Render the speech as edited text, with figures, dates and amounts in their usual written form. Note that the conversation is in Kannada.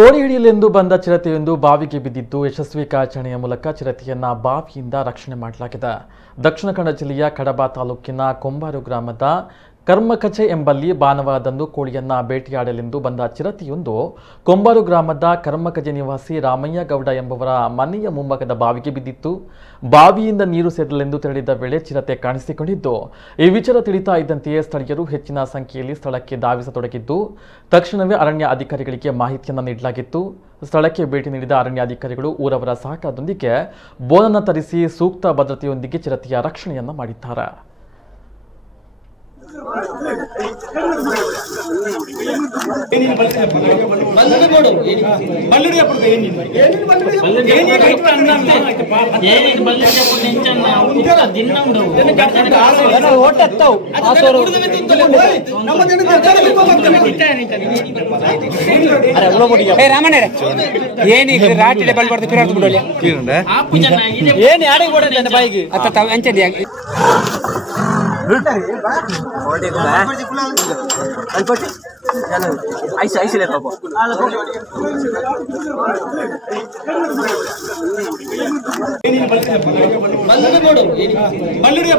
ಕೋಳಿ ಹಿಡಿಯಲೆಂದು ಬಂದ ಚಿರತೆಯೊಂದು ಬಾವಿಗೆ ಬಿದ್ದಿದ್ದು ಯಶಸ್ವಿ ಕಾರ್ಯಾಚರಣೆಯ ಮೂಲಕ ಚಿರತೆಯನ್ನ ಬಾವಿಯಿಂದ ರಕ್ಷಣೆ ಮಾಡಲಾಗಿದೆ. ದಕ್ಷಿಣ ಕನ್ನಡ ಜಿಲ್ಲೆಯ ಕಡಬ ತಾಲೂಕಿನ ಕೊಂಬಾರು ಗ್ರಾಮದ ಕರ್ಮಕಚೆ ಎಂಬಲ್ಲಿ ಭಾನುವಾರದಂದು ಕೋಳಿಯನ್ನ ಬೇಟೆಯಾಡಲೆಂದು ಬಂದ ಚಿರತೆಯೊಂದು ಕೊಂಬಾರು ಗ್ರಾಮದ ಕರ್ಮಕಚೆ ನಿವಾಸಿ ರಾಮಯ್ಯ ಗೌಡ ಎಂಬುವರ ಮನೆಯ ಮುಂಭಾಗದ ಬಾವಿಗೆ ಬಿದ್ದಿತ್ತು. ಬಾವಿಯಿಂದ ನೀರು ಸೇರಲೆಂದು ತೆರಳಿದ ವೇಳೆ ಚಿರತೆ ಕಾಣಿಸಿಕೊಂಡಿದ್ದು, ಈ ವಿಚಾರ ತಿಳಿತಾ ಇದ್ದಂತೆಯೇ ಸ್ಥಳೀಯರು ಹೆಚ್ಚಿನ ಸಂಖ್ಯೆಯಲ್ಲಿ ಸ್ಥಳಕ್ಕೆ ಧಾವಿಸತೊಡಗಿದ್ದು, ತಕ್ಷಣವೇ ಅರಣ್ಯ ಅಧಿಕಾರಿಗಳಿಗೆ ಮಾಹಿತಿಯನ್ನು ನೀಡಲಾಗಿತ್ತು. ಸ್ಥಳಕ್ಕೆ ಭೇಟಿ ನೀಡಿದ ಅರಣ್ಯ ಅಧಿಕಾರಿಗಳು ಊರವರ ಸಹಕಾರದೊಂದಿಗೆ ಬೋನನ್ನು ತರಿಸಿ ಸೂಕ್ತ ಭದ್ರತೆಯೊಂದಿಗೆ ಚಿರತೆಯ ರಕ್ಷಣೆಯನ್ನು ಮಾಡಿದ್ದಾರೆ. ऐसे लेता हूँ बल्लड़ी